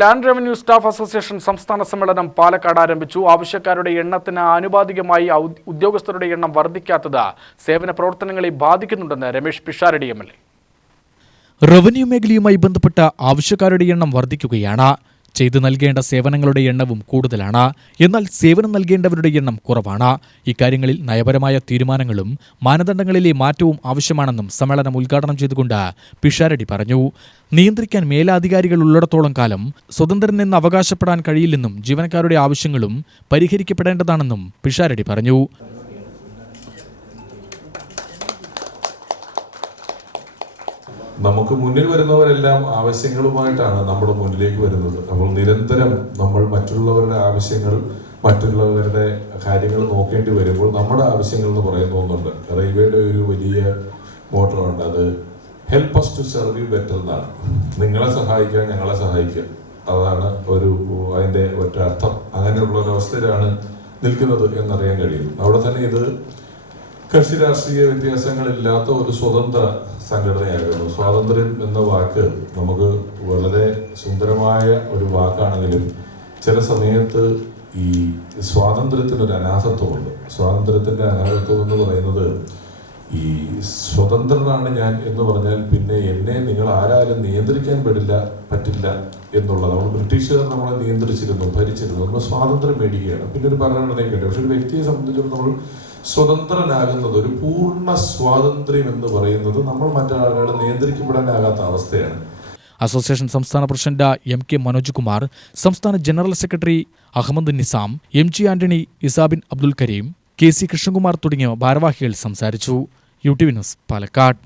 Land revenue staff association സംസ്ഥാന സമ്മേളനം പാലക്കാട് ആരംഭിച്ചു. ആവശ്യക്കാരുടെ എണ്ണത്തിന് ആനുപാതികമായി ഉദ്യോഗസ്ഥരുടെ എണ്ണം വർദ്ധിക്കാത്തത് സേവന പ്രവർത്തനങ്ങളെ ബാധിക്കുന്നുണ്ടെന്ന് രമേശ് പിഷാരടി എം.എൽ.എ. റവന്യൂ മേഖലയുമായി ബന്ധപ്പെട്ട ആവശ്യക്കാരുടെ എണ്ണം വർദ്ധിക്കുകയാണ്. ചെയ്തു നൽകേണ്ട സേവനങ്ങളുടെ എണ്ണവും കൂടുതലാണ്. എന്നാൽ സേവനം നൽകേണ്ടവരുടെ എണ്ണം കുറവാണ്. ഇക്കാര്യങ്ങളിൽ നയപരമായ തീരുമാനങ്ങളും മാനദണ്ഡങ്ങളിലെ മാറ്റവും ആവശ്യമാണെന്നും സമ്മേളനം ഉദ്ഘാടനം ചെയ്തുകൊണ്ട് പിഷാരടി പറഞ്ഞു. നിയന്ത്രിക്കാൻ മേലധികാരികൾ ഉള്ളിടത്തോളം കാലം സ്വതന്ത്രനെന്ന് അവകാശപ്പെടാൻ കഴിയില്ലെന്നും ജീവനക്കാരുടെ ആവശ്യങ്ങളും പരിഹരിക്കപ്പെടേണ്ടതാണെന്നും പിഷാരടി പറഞ്ഞു. നമുക്ക് മുന്നിൽ വരുന്നവരെല്ലാം ആവശ്യങ്ങളുമായിട്ടാണ് നമ്മുടെ മുന്നിലേക്ക് വരുന്നത്. നമ്മൾ നിരന്തരം മറ്റുള്ളവരുടെ ആവശ്യങ്ങൾ, മറ്റുള്ളവരുടെ കാര്യങ്ങൾ നോക്കേണ്ടി വരുമ്പോൾ നമ്മുടെ ആവശ്യങ്ങൾ എന്ന് പറയുന്ന ഒന്നുണ്ട്. റെയിൽവേയുടെ ഒരു വലിയ മോട്ടോറുണ്ട്, അത് help us to serve you better എന്നാണ്. നിങ്ങളെ സഹായിക്കാൻ ഞങ്ങളെ സഹായിക്കുക, അതാണ് അതിൻ്റെ ഒറ്റ അർത്ഥം. അങ്ങനെയുള്ള ഒരവസ്ഥയിലാണ് നിൽക്കുന്നത് എന്നറിയാൻ കഴിയും. അവിടെ തന്നെ ഇത് കക്ഷി രാഷ്ട്രീയ വ്യത്യാസങ്ങളില്ലാത്ത ഒരു സ്വതന്ത്ര സംഘടനയായിരുന്നു. സ്വാതന്ത്ര്യം എന്ന വാക്ക് നമുക്ക് വളരെ സുന്ദരമായ ഒരു വാക്കാണെങ്കിലും ചില സമയത്ത് ഈ സ്വാതന്ത്ര്യത്തിനൊരു അനാഥത്വമുണ്ട്. സ്വാതന്ത്ര്യത്തിൻ്റെ അനാഥത്വം എന്ന് പറയുന്നത്, ഈ സ്വതന്ത്രനാണ് ഞാൻ എന്ന് പറഞ്ഞാൽ പിന്നെ എന്നെ നിങ്ങൾ ആരാലും നിയന്ത്രിക്കാൻ പറ്റില്ല എന്നുള്ളത്. നമ്മൾ ബ്രിട്ടീഷുകാർ നമ്മളെ നിയന്ത്രിച്ചിരുന്നു, ഭരിച്ചിരുന്നു. നമ്മൾ സ്വാതന്ത്ര്യം മേടിക്കുകയാണ്, പിന്നെ ഒരു ഭരണഘടനയൊക്കെ ഉണ്ട്. പക്ഷെ ഒരു വ്യക്തിയെ സംബന്ധിച്ചിടത്തോളം നമ്മൾ സ്വതന്ത്രനാകുന്നത്, ഒരു പൂർണ്ണ സ്വാതന്ത്ര്യം എന്ന് പറയുന്നത് നമ്മൾ മറ്റൊരാളെ നിയന്ത്രിക്കപ്പെടാനാകാത്ത അവസ്ഥയാണ്. അസോസിയേഷൻ സംസ്ഥാന പ്രസിഡന്റ് എം.കെ. മനോജ് കുമാർ, സംസ്ഥാന general secretary Ahmed Nizam, MG. Antony, ഇസാബിൻ Abdul Kareem, K C. Krishnakumar തുടങ്ങിയ ഭാരവാഹികൾ സംസാരിച്ചു. UTV news, Palakkad.